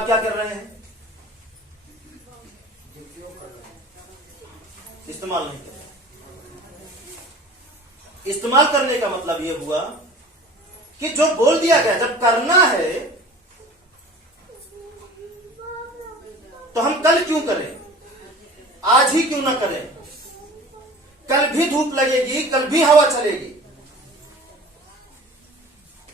आप क्या कर रहे हैं? इस्तेमाल नहीं कर रहे। इस्तेमाल करने का मतलब यह हुआ कि जो बोल दिया गया, जब करना है तो हम कल क्यों करें, आज ही क्यों ना करें? कल भी धूप लगेगी, कल भी हवा चलेगी।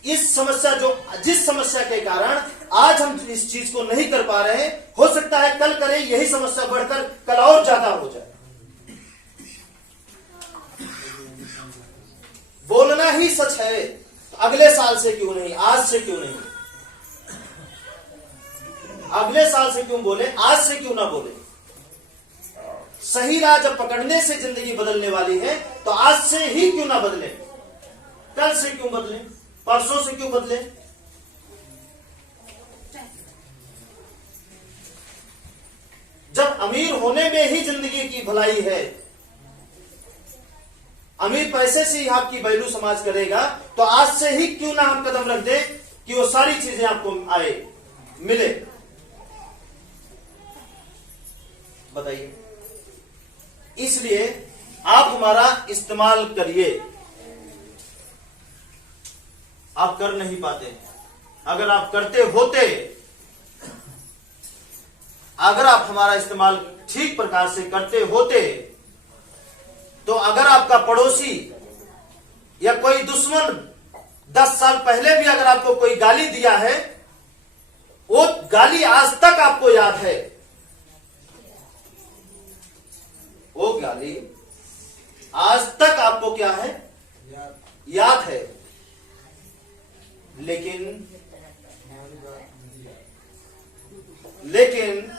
इस समस्या जिस समस्या के कारण आज हम इस चीज को नहीं कर पा रहे हैं, हो सकता है कल करें, यही समस्या बढ़कर कल और ज्यादा हो जाए। बोलना ही सच है, तो अगले साल से क्यों नहीं, आज से क्यों नहीं? अगले साल से क्यों बोले, आज से क्यों ना बोले? सही राह जब पकड़ने से जिंदगी बदलने वाली है, तो आज से ही क्यों ना बदले? कल से क्यों बदले, परसों से क्यों बदले? जब अमीर होने में ही जिंदगी की भलाई है, अमीर पैसे से ही आपकी वैल्यू समाज करेगा, तो आज से ही क्यों ना हम कदम रख दें कि वो सारी चीजें आपको आए, मिले? बताइए। इसलिए आप हमारा इस्तेमाल करिए। आप कर नहीं पाते। अगर आप करते होते, अगर आप हमारा इस्तेमाल ठीक प्रकार से करते होते, तो अगर आपका पड़ोसी या कोई दुश्मन 10 साल पहले भी अगर आपको कोई गाली दिया है, वो गाली आज तक आपको याद है। वो गाली आज तक आपको क्या है, याद है। लेकिन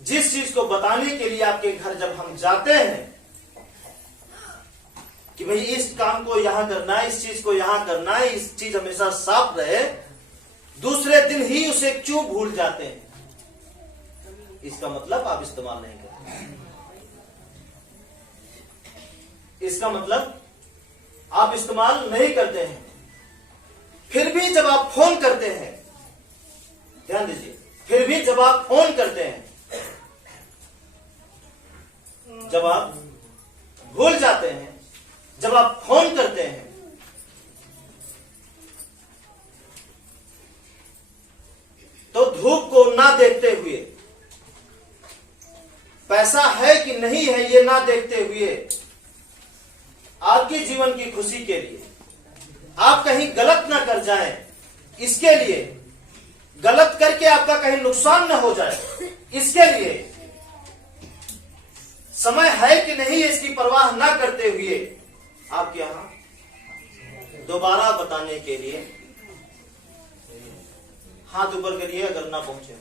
जिस चीज को बताने के लिए आपके घर जब हम जाते हैं कि भाई इस काम को यहां करना है, इस चीज को यहां करना है, इस चीज हमेशा साफ रहे, दूसरे दिन ही उसे क्यों भूल जाते हैं? इसका मतलब आप इस्तेमाल नहीं करते। इसका मतलब आप इस्तेमाल नहीं करते हैं। फिर भी जब आप फोन करते हैं, ध्यान दीजिए, फिर भी जब आप फोन करते हैं, जब आप भूल जाते हैं, जब आप फोन करते हैं, तो धूप को ना देखते हुए, पैसा है कि नहीं है ये ना देखते हुए, आपके जीवन की खुशी के लिए, आप कहीं गलत ना कर जाएं, इसके लिए, गलत करके आपका कहीं नुकसान ना हो जाए, इसके लिए, समय है कि नहीं इसकी परवाह ना करते हुए, आपके यहां दोबारा बताने के लिए हाथ ऊपर करिए अगर ना पहुंचे।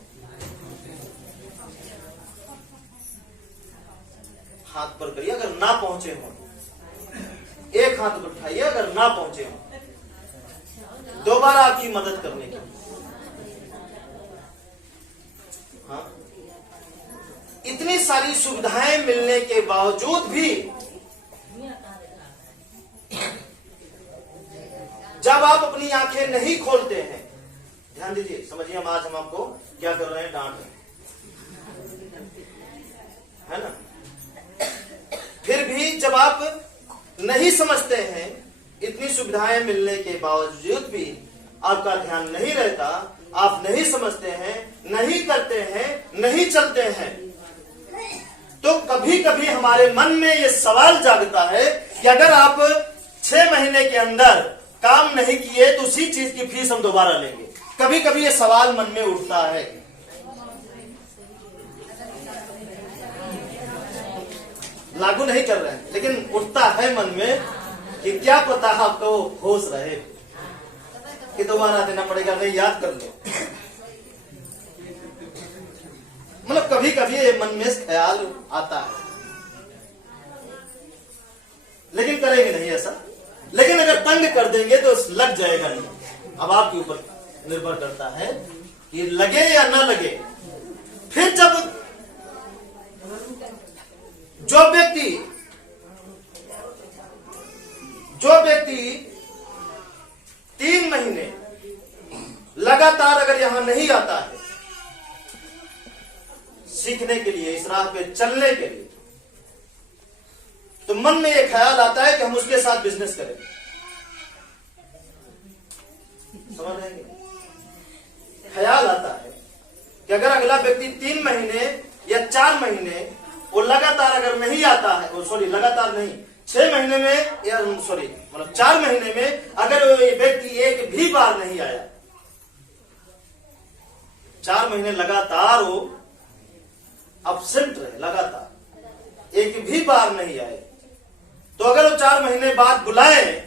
हाथ पर करिए अगर ना पहुंचे हो। एक हाथ ऊपर उठाइए अगर ना पहुंचे हो, दोबारा आपकी मदद करने की। हाँ? इतनी सारी सुविधाएं मिलने के बावजूद भी जब आप अपनी आंखें नहीं खोलते हैं, ध्यान दीजिए, समझिए, हम आपको क्या कर रहे हैं, डांट रहे हैं, है ना? फिर भी जब आप नहीं समझते हैं, इतनी सुविधाएं मिलने के बावजूद भी आपका ध्यान नहीं रहता, आप नहीं समझते हैं, नहीं करते हैं, नहीं चलते हैं, तो कभी कभी हमारे मन में यह सवाल जागता है कि अगर आप 6 महीने के अंदर काम नहीं किए तो उसी चीज की फीस हम दोबारा लेंगे। कभी कभी यह सवाल मन में उठता है। लागू नहीं कर रहे हैं, लेकिन उठता है मन में कि क्या पता आपको होश रहे कि दोबारा देना पड़ेगा, नहीं याद कर लो। मतलब कभी कभी ये मन में ख्याल आता है, लेकिन करेंगे नहीं ऐसा। लेकिन अगर तंग कर देंगे तो लग जाएगा नहीं। अब आपके ऊपर निर्भर करता है कि लगे या ना लगे। फिर जब जो व्यक्ति 3 महीने लगातार अगर यहां नहीं आता है, सीखने के लिए, इस राह पे चलने के लिए, तो मन में एक ख्याल आता है कि हम उसके साथ बिजनेस करें। समझ रहे हैं? ख्याल आता है कि अगर अगला व्यक्ति 3 महीने या 4 महीने वो लगातार अगर नहीं आता है, वो सॉरी लगातार नहीं, 6 महीने में या सॉरी मतलब 4 महीने में अगर व्यक्ति एक भी बार नहीं आया, 4 महीने लगातार वो अब्सेंट रहे, लगातार एक भी बार नहीं आए, तो अगर वो 4 महीने बाद बुलाए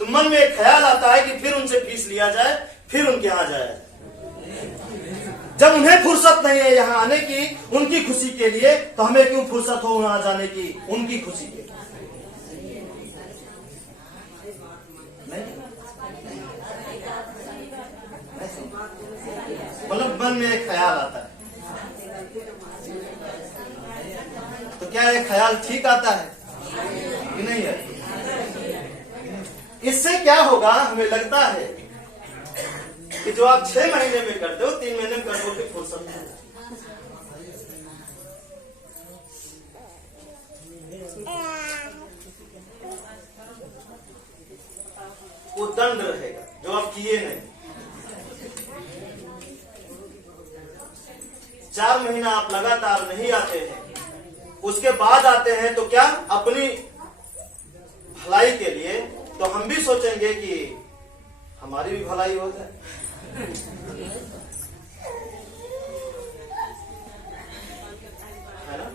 तो मन में एक ख्याल आता है कि फिर उनसे फीस लिया जाए, फिर उनके यहां जाए। जब उन्हें फुर्सत नहीं है यहां आने की, उनकी खुशी के लिए, तो हमें क्यों फुर्सत हो वहां जाने की, उनकी खुशी के लिए? मतलब मन में एक ख्याल आता है, तो क्या ये ख्याल ठीक आता है कि नहीं है? इससे क्या होगा, हमें लगता है कि जो आप 6 महीने में करते हो 3 महीने में कर दो कि फुर्सत है। वो दंड रहेगा जो आप किए नहीं। 4 महीना आप लगातार नहीं आते हैं, उसके बाद आते हैं, तो क्या अपनी भलाई के लिए, तो हम भी सोचेंगे कि हमारी भी भलाई हो जाए। है ना?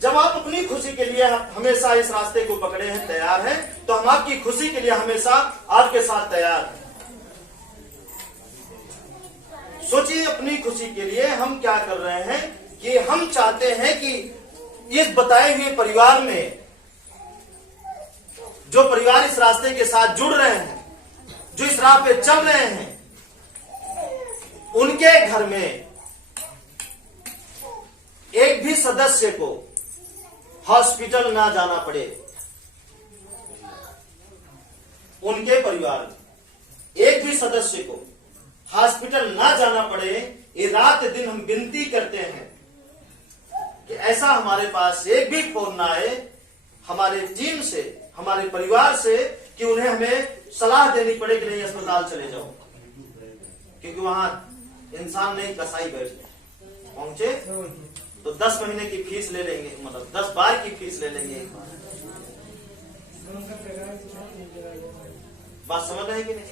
जब आप अपनी खुशी के लिए हमेशा इस रास्ते को पकड़े हैं, तैयार हैं, तो हम आपकी खुशी के लिए हमेशा आपके साथ तैयार हैं। सोचिए अपनी खुशी के लिए हम क्या कर रहे हैं कि हम चाहते हैं कि इस बताए हुए परिवार में जो परिवार इस रास्ते के साथ जुड़ रहे हैं, जो इस राह पे चल रहे हैं, उनके घर में एक भी सदस्य को हॉस्पिटल ना जाना पड़े। उनके परिवार में एक भी सदस्य को हॉस्पिटल ना जाना पड़े, ये रात दिन हम विनती करते हैं कि ऐसा हमारे पास एक भी फोन ना आए हमारे टीम से, हमारे परिवार से, कि उन्हें हमें सलाह देनी पड़े कि नहीं अस्पताल चले जाओ, क्योंकि वहां इंसान नहीं कसाई बैठे पहुंचे तो 10 महीने की फीस ले लेंगे, मतलब 10 बार की फीस ले लेंगे एक बार। बात समझ रहे हैं कि नहीं?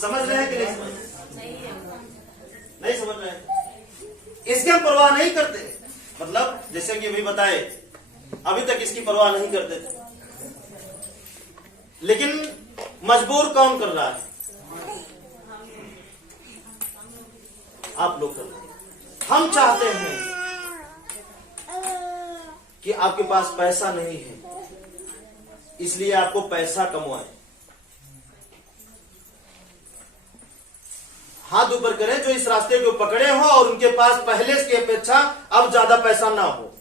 समझ रहे हैं कि नहीं समझ रहे हैं? इसकी हम परवाह नहीं करते, मतलब जैसे कि अभी बताए, अभी तक इसकी परवाह नहीं करते थे, लेकिन मजबूर कौन कर रहा है? आप लोग कर रहे हैं। हम चाहते हैं कि आपके पास पैसा नहीं है, इसलिए आपको पैसा कमाएं। हाथ ऊपर करें जो इस रास्ते को पकड़े हो और उनके पास पहले की अपेक्षा अब ज्यादा पैसा ना हो।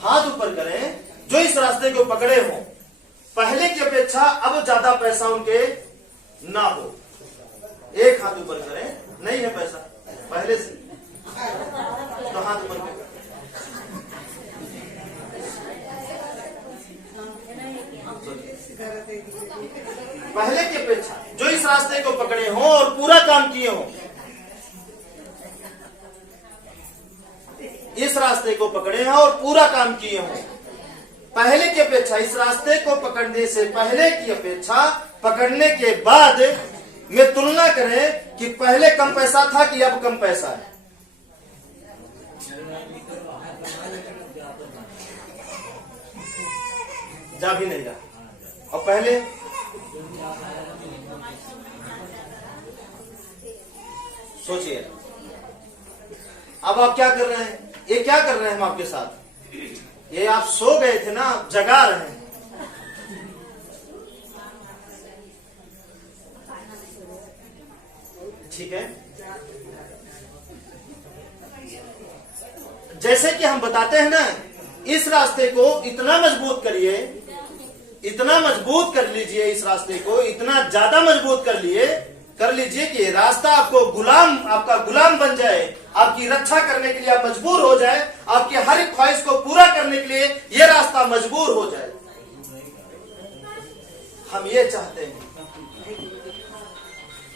हाथ ऊपर करें जो इस रास्ते को पकड़े हो, पहले की अपेक्षा अब ज्यादा पैसा उनके ना हो। एक हाथ ऊपर करें, नहीं है पैसा पहले से, तो हाथ ऊपर करें। पहले की अपेक्षा जो इस रास्ते को पकड़े हो और पूरा काम किए हो, इस रास्ते को पकड़े हो और पूरा काम किए हो, पहले की अपेक्षा, इस रास्ते को पकड़ने से पहले की अपेक्षा पकड़ने के बाद में तुलना करें कि पहले कम पैसा था कि अब कम पैसा है। जा भी नहीं रहा। और पहले सोचिए, अब आप क्या कर रहे हैं? ये क्या कर रहे हैं हम आपके साथ? ये आप सो गए थे ना, जगा रहे हैं। ठीक है, जैसे कि हम बताते हैं ना, इस रास्ते को इतना मजबूत करिए, इतना मजबूत कर लीजिए, इस रास्ते को इतना ज्यादा मजबूत कर लीजिए कि रास्ता आपका गुलाम बन जाए, आपकी रक्षा करने के लिए आप मजबूर हो जाए, आपकी हर एक ख्वाहिश को पूरा करने के लिए ये रास्ता मजबूर हो जाए। हम ये चाहते हैं,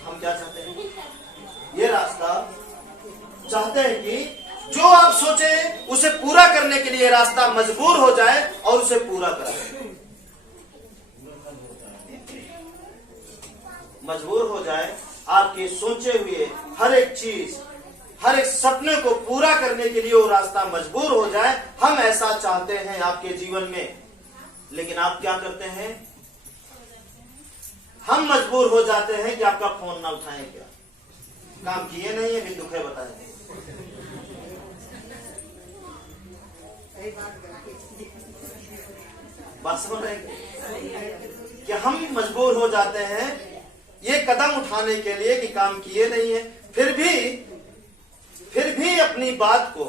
हम क्या चाहते हैं? ये रास्ता चाहते हैं कि जो आप सोचे उसे पूरा करने के लिए रास्ता मजबूर हो जाए और उसे पूरा कराए, मजबूर हो जाए। आपके सोचे हुए हर एक चीज, हर एक सपने को पूरा करने के लिए वो रास्ता मजबूर हो जाए। हम ऐसा चाहते हैं आपके जीवन में, लेकिन आप क्या करते हैं? हम मजबूर हो जाते हैं कि आपका फोन ना उठाएं। क्या काम किए नहीं है, भी दुख है बताएं। बात समझ रहे हैं कि हम मजबूर हो जाते हैं ये कदम उठाने के लिए कि काम किए नहीं है, फिर भी अपनी बात को,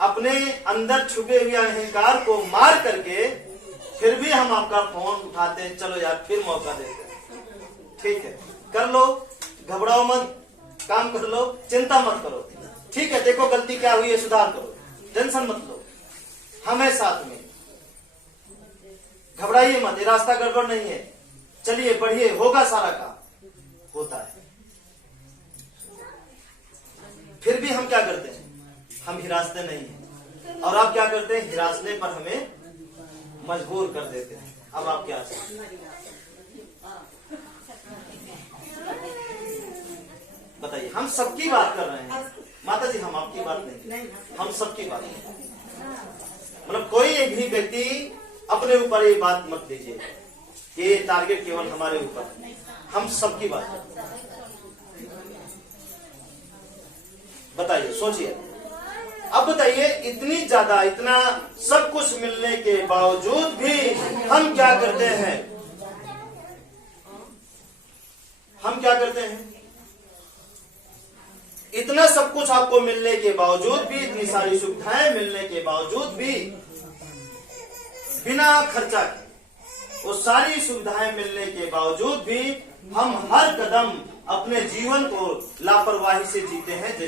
अपने अंदर छुपे हुए अहंकार को मार करके फिर भी हम आपका फोन उठाते हैं। चलो यार फिर मौका देते हैं, ठीक है कर लो, घबराओ मत, काम कर लो, चिंता मत करो, ठीक है देखो गलती क्या हुई है सुधार करो, टेंशन मत लो, हमें साथ में, घबराइए मत, ये रास्ता गड़बड़ नहीं है, चलिए बढ़िए, होगा सारा काम, होता है। फिर भी हम क्या करते हैं? हम हिरासते नहीं हैं, और आप क्या करते हैं? हिरासने पर हमें मजबूर कर देते हैं। अब आप क्या बताइए? हम सबकी बात कर रहे हैं माता जी, हम आपकी बात नहीं, हम सबकी बात नहीं। मतलब कोई भी व्यक्ति अपने ऊपर ये बात मत लीजिए, ये टारगेट केवल हमारे ऊपर, हम सबकी बात। बताइए, सोचिए, अब बताइए इतनी ज्यादा, इतना सब कुछ मिलने के बावजूद भी हम क्या करते हैं? हम क्या करते हैं? इतना सब कुछ आपको मिलने के बावजूद भी, इतनी सारी सुविधाएं मिलने के बावजूद भी, बिना खर्चा के, वो सारी सुविधाएं मिलने के बावजूद भी हम हर कदम अपने जीवन को लापरवाही से जीते हैं।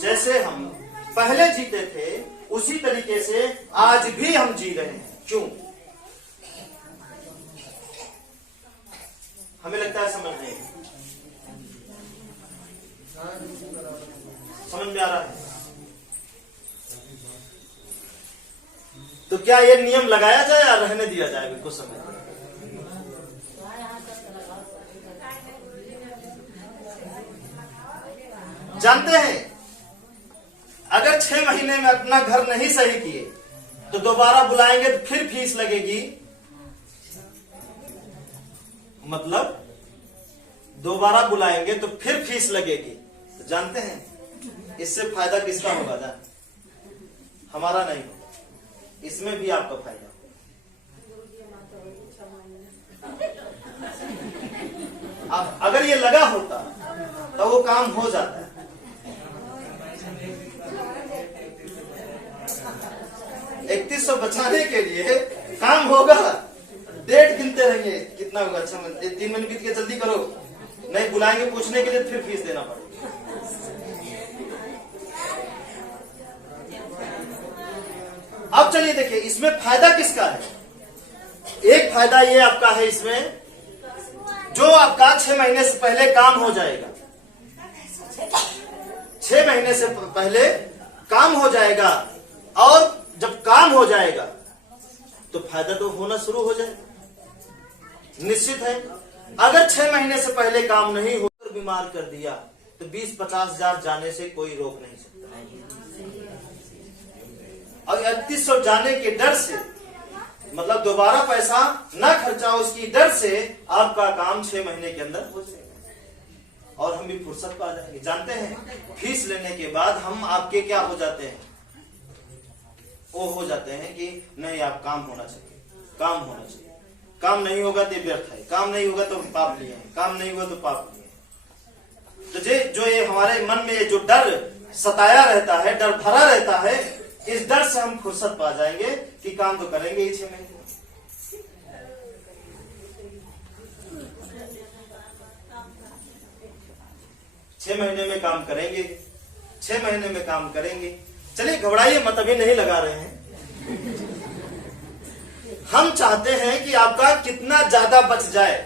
जैसे हम पहले जीते थे उसी तरीके से आज भी हम जी रहे हैं। क्यों? हमें लगता है समझ नहीं, समझ में आ रहा है? तो क्या ये नियम लगाया जाए या रहने दिया जाए? बिल्कुल समझ। जानते हैं अगर 6 महीने में अपना घर नहीं सही किए तो दोबारा बुलाएंगे तो फिर फीस लगेगी। मतलब दोबारा बुलाएंगे तो फिर फीस लगेगी। तो जानते हैं इससे फायदा किसका होगा? जान, हमारा नहीं होगा, इसमें भी आपका फायदा। अब अगर ये लगा होता तो वो काम हो जाता है। 3100 बचाने के लिए काम होगा, डेट गिनते रहेंगे कितना होगा। अच्छा 3 महीने बीत के जल्दी करो, नहीं बुलाएंगे पूछने के लिए फिर फीस देना पड़ेगा। अब चलिए देखिए इसमें फायदा किसका है। एक फायदा ये आपका है इसमें, जो आपका 6 महीने से पहले काम हो जाएगा, 6 महीने से पहले काम हो जाएगा, और जब काम हो जाएगा तो फायदा तो होना शुरू हो जाएगा, निश्चित है। अगर 6 महीने से पहले काम नहीं हो, बीमार कर दिया तो 20-50 हजार जाने से कोई रोक नहीं सकता। और 3100 जाने के डर से, मतलब दोबारा पैसा ना खर्चा हो उसकी डर से आपका काम 6 महीने के अंदर हो जाएगा और हम भी फुर्सत पा जाएंगे। जानते हैं फीस लेने के बाद हम आपके क्या हो जाते हैं? वो हो जाते हैं कि नहीं आप काम होना चाहिए, काम होना चाहिए, काम नहीं होगा तो व्यर्थ है, काम नहीं होगा तो पाप लिए हैं, काम नहीं हुआ तो पाप लिए। तो जो ये हमारे मन में जो डर सताया रहता है, डर भरा रहता है, इस डर से हम फुर्सत पा जाएंगे कि काम तो करेंगे ही 6 महीने। 6 महीने में काम करेंगे, 6 महीने में काम करेंगे। चलिए घबराइए मत, अभी नहीं लगा रहे हैं। हम चाहते हैं कि आपका कितना ज्यादा बच जाए,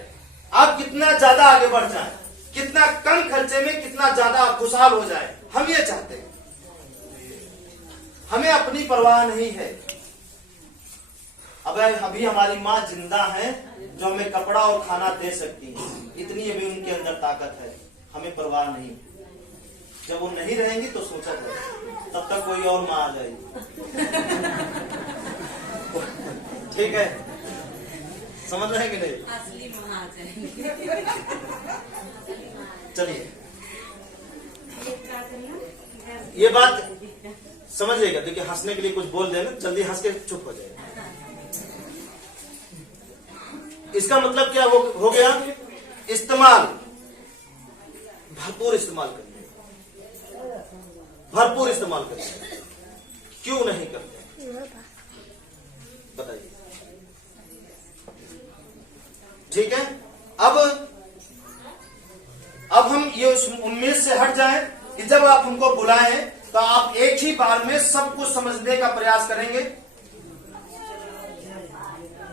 आप कितना ज्यादा आगे बढ़ जाए, कितना कम खर्चे में कितना ज्यादा आप खुशहाल हो जाए, हम ये चाहते हैं। हमें अपनी परवाह नहीं है। अब अभी हमारी माँ जिंदा है जो हमें कपड़ा और खाना दे सकती है, इतनी अभी उनके अंदर ताकत है, हमें परवाह नहीं। जब वो नहीं रहेंगी तो सोचा जाए, तब तक कोई और माँ आ जाएगी। ठीक है, समझ रहे हैं कि नहीं? असली माँ आ जाएंगे। चलिए ये बात समझिएगा। देखिए हंसने के लिए कुछ बोल देना, जल्दी हंस के चुप हो जाएगा। इसका मतलब क्या हो गया? इस्तेमाल, भरपूर इस्तेमाल करिए, भरपूर इस्तेमाल करिए। क्यों नहीं करते बताइए? ठीक है, अब हम ये उम्मीद से हट जाएं कि जब आप हमको बुलाएं तो आप एक ही बार में सब कुछ समझने का प्रयास करेंगे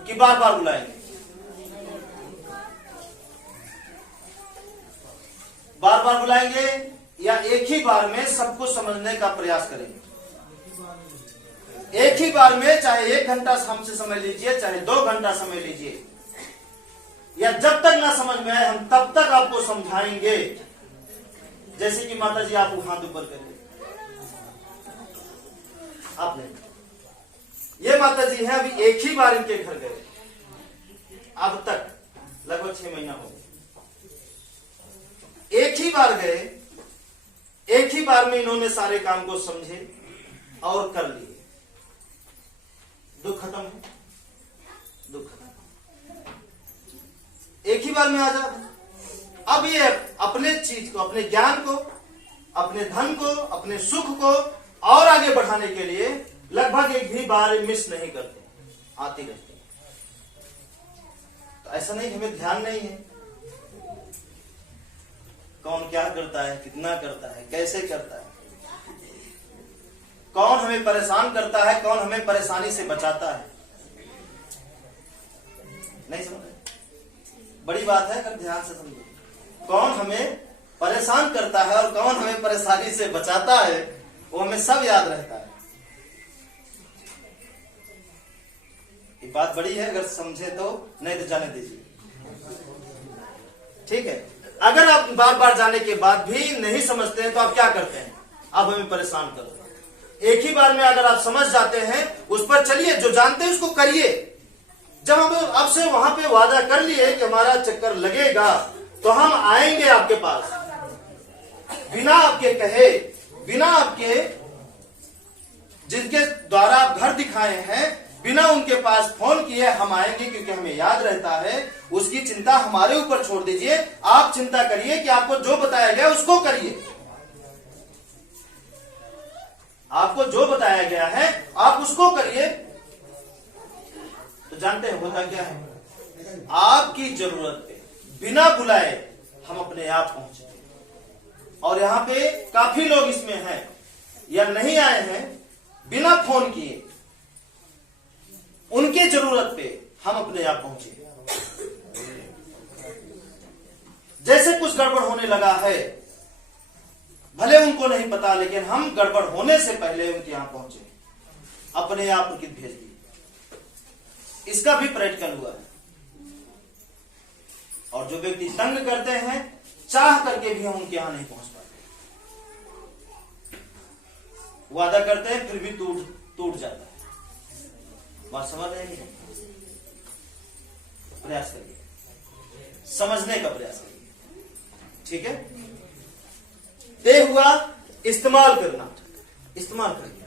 कि बार बार बुलाएंगे? बार बार बुलाएंगे या एक ही बार में सब कुछ समझने का प्रयास करेंगे? एक ही बार में, चाहे 1 घंटा हमसे समय लीजिए, चाहे 2 घंटा समय लीजिए, या जब तक ना समझ में आए हम तब तक आपको समझाएंगे। जैसे कि माता जी, आप हाथ ऊपर करिए। आपने, ये माता जी हैं, अभी एक ही बार इनके घर गए, अब तक लगभग 6 महीना हो गया। एक ही बार गए, एक ही बार में इन्होंने सारे काम को समझे और कर लिए। दुख खत्म है, दुख खत्म, एक ही बार में आ जाता। अब ये अपने चीज को, अपने ज्ञान को, अपने धन को, अपने सुख को और आगे बढ़ाने के लिए लगभग एक भी बार मिस नहीं करते, आती रहती। तो ऐसा नहीं, हमें ध्यान नहीं है कौन क्या करता है, कितना करता है, कैसे करता है, कौन हमें परेशान करता है, कौन हमें परेशानी से बचाता है। नहीं समझ? बड़ी बात है अगर ध्यान से समझो। कौन हमें परेशान करता है और कौन हमें परेशानी से बचाता है, वो हमें सब याद रहता है। ये बात बड़ी है, अगर समझे तो, नहीं तो जाने दीजिए। ठीक है, अगर आप बार बार जाने के बाद भी नहीं समझते हैं तो आप क्या करते हैं? आप हमें परेशान करते हैं। एक ही बार में अगर आप समझ जाते हैं, उस पर चलिए, जो जानते हैं उसको करिए। जब हम अब से वहां पे वादा कर लिए कि हमारा चक्कर लगेगा तो हम आएंगे आपके पास, बिना आपके कहे, बिना आपके, जिनके द्वारा आप घर दिखाए हैं, बिना उनके पास फोन किए हम आएंगे, क्योंकि हमें याद रहता है। उसकी चिंता हमारे ऊपर छोड़ दीजिए, आप चिंता करिए कि आपको जो बताया गया उसको करिए। आपको जो बताया गया है आप उसको करिए। तो जानते हैं होता क्या है? आपकी जरूरत पे बिना बुलाए हम अपने आप पहुंचे। और यहां पे काफी लोग इसमें हैं या नहीं आए हैं, बिना फोन किए उनकी जरूरत पे हम अपने आप पहुंचे। जैसे कुछ गड़बड़ होने लगा है, भले उनको नहीं पता, लेकिन हम गड़बड़ होने से पहले उनके यहां पहुंचे, अपने आप उनकी भेज दी। इसका भी प्रैक्टिकल हुआ है। और जो व्यक्ति तंग करते हैं, चाह करके भी हम उनके यहां नहीं पहुंच पाते, वादा करते हैं फिर भी टूट जाता है। बात समझ रहे हैं? प्रयास करिए, समझने का प्रयास करिए। ठीक है, तय हुआ इस्तेमाल करना, इस्तेमाल करिए।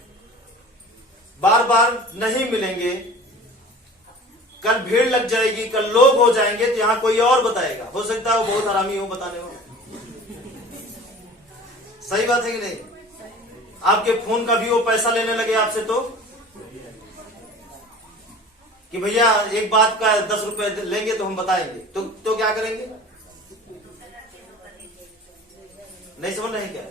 बार बार नहीं मिलेंगे, कल भीड़ लग जाएगी, कल लोग हो जाएंगे, तो यहां कोई और बताएगा, हो सकता है वो बहुत हरामी हो बताने वाला। सही बात है कि नहीं? आपके फोन का भी वो पैसा लेने लगे आपसे, तो कि भैया एक बात का 10 रुपए लेंगे तो हम बताएंगे, तो क्या करेंगे? नहीं समझ रहे हैं क्या?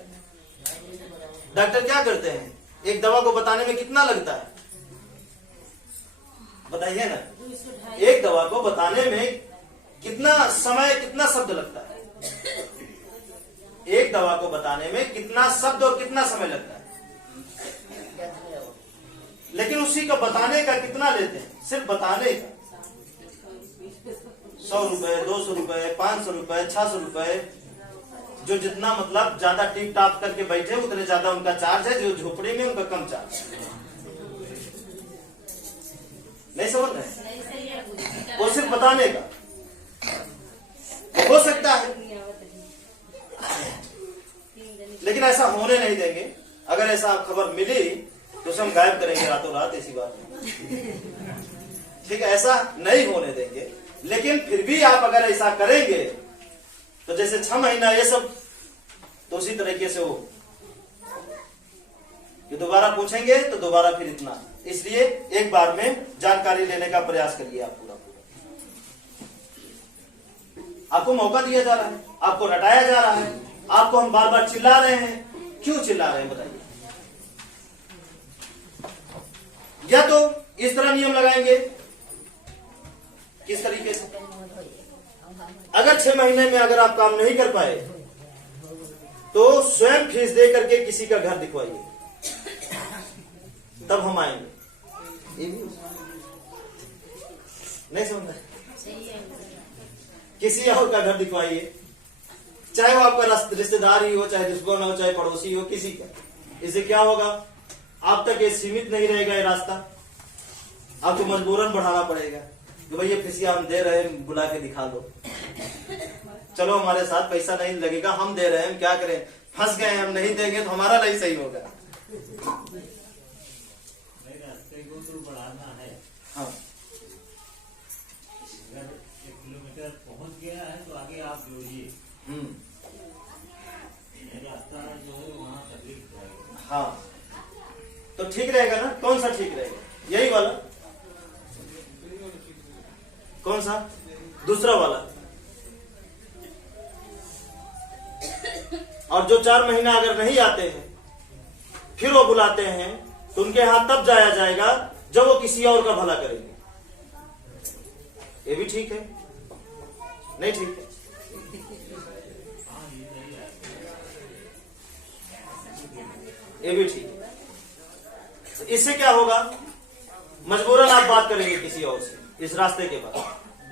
डॉक्टर क्या करते हैं? एक दवा को बताने में कितना लगता है बताइए ना? एक दवा को बताने में कितना समय, कितना शब्द लगता है? एक दवा को बताने में कितना शब्द और कितना समय लगता है? लेकिन उसी का बताने का कितना लेते हैं? सिर्फ बताने का 100 रुपए, 200 रुपए, 500 रुपए, 600 रुपए, जो जितना मतलब ज्यादा टिप टाप करके बैठे उतने ज्यादा उनका चार्ज है, जो झोपड़ी में उनका कम चार्ज है। नहीं समझ रहे? वो सिर्फ बताने का हो सकता है, लेकिन ऐसा होने नहीं देंगे। अगर ऐसा खबर मिली तो उसे हम गायब करेंगे रातों रात, ऐसी बात नहीं। ठीक है, ऐसा नहीं होने देंगे। लेकिन फिर भी आप अगर ऐसा करेंगे तो जैसे 6 महीना ये सब, तो उसी तरीके से हो कि दोबारा पूछेंगे तो दोबारा फिर इतना। इसलिए एक बार में जानकारी लेने का प्रयास करिए आप पूरा। आपको मौका दिया जा रहा है, आपको रटाया जा रहा है, आपको हम बार बार चिल्ला रहे हैं। क्यों चिल्ला रहे हैं बताइए? या तो इस तरह नियम लगाएंगे, किस तरीके से? अगर 6 महीने में अगर आप काम नहीं कर पाए तो स्वयं फीस दे करके किसी का घर दिखवाइए, तब हम आएंगे। नहीं समझ? किसी और का घर दिखवाइए, चाहे वो आपका रिश्तेदार ही हो, चाहे दुश्मन हो, चाहे पड़ोसी हो, किसी का। इससे क्या होगा? आप तक ये सीमित नहीं रहेगा ये रास्ता, आपको मजबूरन बढ़ाना पड़ेगा कि भाई ये फीसिया हम दे रहे हैं, बुला के दिखा दो। चलो हमारे साथ पैसा नहीं लगेगा, हम दे रहे हैं, हम क्या करें, फंस गए, हम नहीं देंगे तो हमारा नहीं सही होगा। हाँ, अगर 1 किलोमीटर पहुंच गया है तो आगे आप जोड़िए। रास्ता जो है वहाँ तकलीफ जाएगा। हाँ, तो ठीक रहेगा ना? कौन सा ठीक रहेगा? यही वाला? कौन सा? दूसरा वाला। और जो 4 महीना अगर नहीं आते हैं फिर वो बुलाते हैं तो उनके यहां तब जाया जाएगा जब वो किसी और का भला करेंगे। ये भी ठीक है? नहीं ठीक है? ये भी ठीक है। तो इससे क्या होगा? मजबूरन आप बात करेंगे किसी और से इस रास्ते के बाद।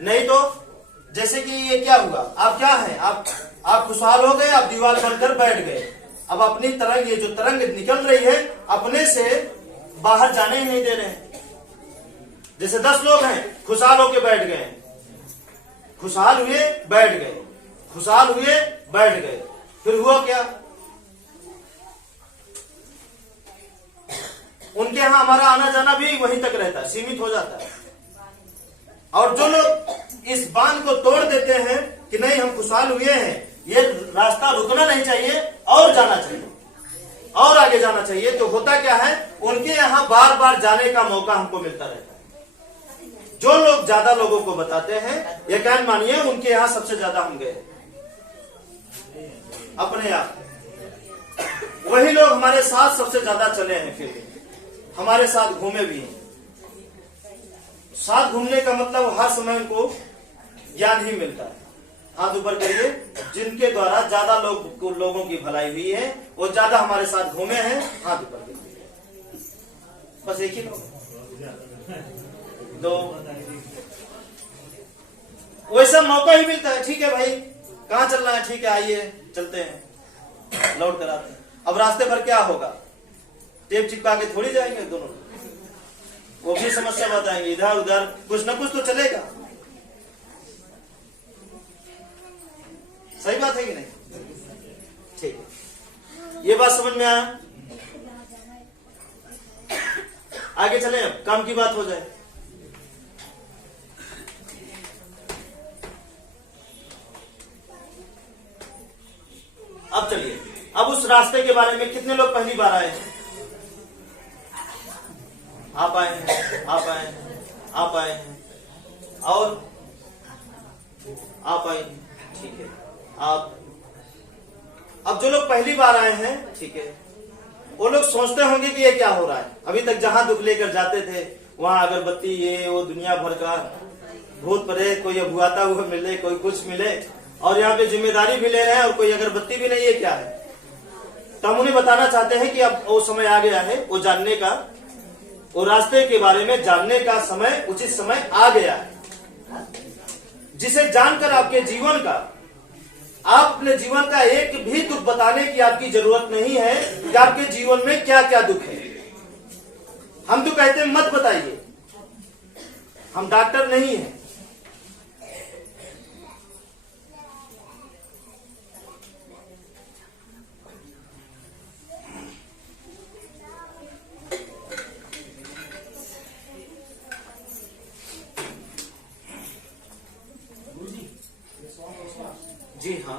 नहीं तो जैसे कि ये क्या हुआ, आप क्या है, आप खुशहाल हो गए, आप दीवार बनकर बैठ गए। अब अपनी तरंग, ये जो तरंग निकल रही है, अपने से बाहर जाने ही नहीं दे रहे हैं। जैसे 10 लोग हैं, खुशहाल होके बैठ गए, खुशहाल हुए बैठ गए, खुशहाल हुए बैठ गए, फिर हुआ क्या? उनके यहां हमारा आना जाना भी वहीं तक रहता है, सीमित हो जाता है। और जो लोग इस बांध को तोड़ देते हैं कि नहीं हम खुशहाल हुए हैं, ये रास्ता रुकना नहीं चाहिए और जाना चाहिए और आगे जाना चाहिए, तो होता क्या है, उनके यहाँ बार बार जाने का मौका हमको मिलता रहता है। जो लोग ज्यादा लोगों को बताते हैं, यकीन मानिए उनके यहाँ सबसे ज्यादा हम गए अपने आप। वही लोग हमारे साथ सबसे ज्यादा चले हैं, फिर हमारे साथ घूमे भी हैं। साथ घूमने का मतलब हर समय उनको ज्ञान ही मिलता है। हाथ ऊपर करिए, जिनके द्वारा ज्यादा लोगों की भलाई हुई है, वो ज्यादा हमारे साथ घूमे हैं। हाथ ऊपर करिए, बस एक ही दो, वैसा मौका ही मिलता है। ठीक है भाई, कहाँ चलना है? ठीक है, आइए चलते हैं, लौट कर आते हैं। अब रास्ते पर क्या होगा? टेप चिपका के थोड़ी जाएंगे दोनों, वो भी समस्या बताएंगे, इधर उधर कुछ न कुछ तो चलेगा। सही बात है कि नहीं? ठीक है, ये बात समझ में आया? आगे चले, अब काम की बात हो जाए। अब चलिए, अब उस रास्ते के बारे में कितने लोग पहली बार आए हैं? आप आए हैं, आप आए हैं, आप आए हैं, और आप आए हैं। ठीक है, आप अब जो लोग पहली बार आए हैं, ठीक है, वो लोग सोचते होंगे कि ये क्या हो रहा है। अभी तक जहां दुख लेकर जाते थे वहां अगरबत्ती ये वो दुनिया भर का भूत प्रेत, कोई अभुआता हुआ मिले, कोई कुछ मिले, और यहाँ पे जिम्मेदारी भी ले रहे हैं और कोई अगरबत्ती भी नहीं है, क्या है। तो हम उन्हें बताना चाहते हैं कि अब वो समय आ गया है, वो जानने का, वो रास्ते के बारे में जानने का समय, उचित समय आ गया है, जिसे जानकर आपके जीवन का, आप अपने जीवन का एक भी दुख बताने की आपकी जरूरत नहीं है कि आपके जीवन में क्या क्या दुख है। हम तो कहते हैं मत बताइए, हम डॉक्टर नहीं हैं। जी हाँ।